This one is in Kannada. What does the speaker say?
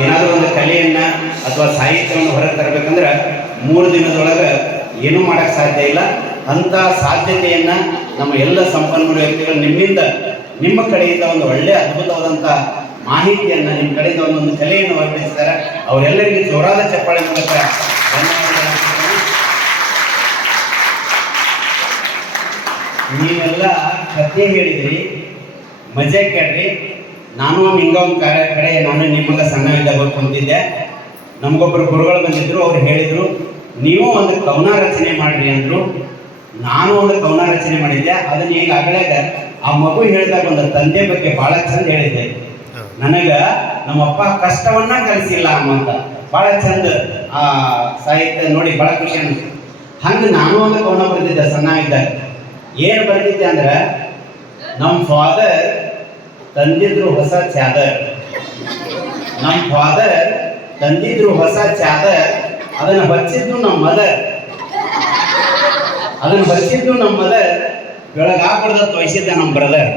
ಏನಾದರೂ ಒಂದು ಕಲೆಯನ್ನ ಅಥವಾ ಸಾಹಿತ್ಯವನ್ನು ಹೊರಗೆ ತರಬೇಕಂದ್ರೆ 3 ದಿನದೊಳಗೆ ಏನೂ ಮಾಡಕ್ಕೆ ಸಾಧ್ಯ ಇಲ್ಲ. ಅಂಥ ಸಾಧ್ಯತೆಯನ್ನ ನಮ್ಮ ಎಲ್ಲ ಸಂಪನ್ಮೂಲ ವ್ಯಕ್ತಿಗಳು ನಿಮ್ಮ ಕಡೆಯಿಂದ ಒಂದು ಒಳ್ಳೆಯ ಅದ್ಭುತವಾದಂಥ ಮಾಹಿತಿಯನ್ನ ನಿಮ್ಮ ಕಡೆಯಿಂದ ಒಂದೊಂದು ಕಲೆಯನ್ನು ಹೊರಡಿಸ್ತಾರೆ. ಅವರೆಲ್ಲರಿಗೂ ಜೋರಾದ ಚಪ್ಪಾಳೆ ಮೂಲಕ ಧನ್ಯವಾದಗಳು. ನೀವೆಲ್ಲ ಕಥೆ ಹೇಳಿದ್ರಿ, ಮಜಾ ಕೇಳ್ರಿ. ನಾನು ಹಿಂಗ ಒಂದು ಕಡೆ ನಾನು ನಿಮಗೆ ಸಣ್ಣ ಇದ್ದಾಗ ಕುಂತಿದ್ದೆ. ನಮಗೊಬ್ಬರು ಗುರುಗಳು ಬಂದಿದ್ರು. ಅವ್ರು ಹೇಳಿದರು, ನೀವು ಒಂದು ಕವನ ರಚನೆ ಮಾಡ್ರಿ ಅಂದರು. ನಾನು ಒಂದು ಕವನ ರಚನೆ ಮಾಡಿದ್ದೆ. ಅದನ್ನ ಈಗ ಆಗಲಾಗ ಆ ಮಗು ಹೇಳಿದಾಗ ಒಂದು ತಂದೆ ಬಗ್ಗೆ ಭಾಳ ಚಂದ ಹೇಳಿದ್ದೆ. ನನಗೆ ನಮ್ಮಪ್ಪ ಕಷ್ಟವನ್ನ ಕಲಿಸಿಲ್ಲ ಅನ್ನುವಂತ ಭಾಳ ಚಂದ ಆ ಸಾಹಿತ್ಯ ನೋಡಿ ಭಾಳ ಖುಷಿ ಅನಿಸ್ತು. ಹಂಗೆ ನಾನು ಒಂದು ಕವನ ಬರೆದಿದ್ದೆ ಸಣ್ಣ ಇದ್ದಾಗ. ಏನು ಬರೆದಿದ್ದೆ ಅಂದ್ರೆ, ನಮ್ಮ ಫಾದರ್ ತಂದಿದ್ರು ಹೊಸ ಚಾದರ್, ನಮ್ಮ ಫಾದರ್ ತಂದಿದ್ರು ಹೊಸ ಚಾದರ್, ಅದನ್ನು ಬಚ್ಚಿದ್ದು ನಮ್ಮ ಮದರ್, ಬೆಳಗಾಪುರದ ತೋರಿಸಿದ್ದ ನಮ್ಮ ಬ್ರದರ್.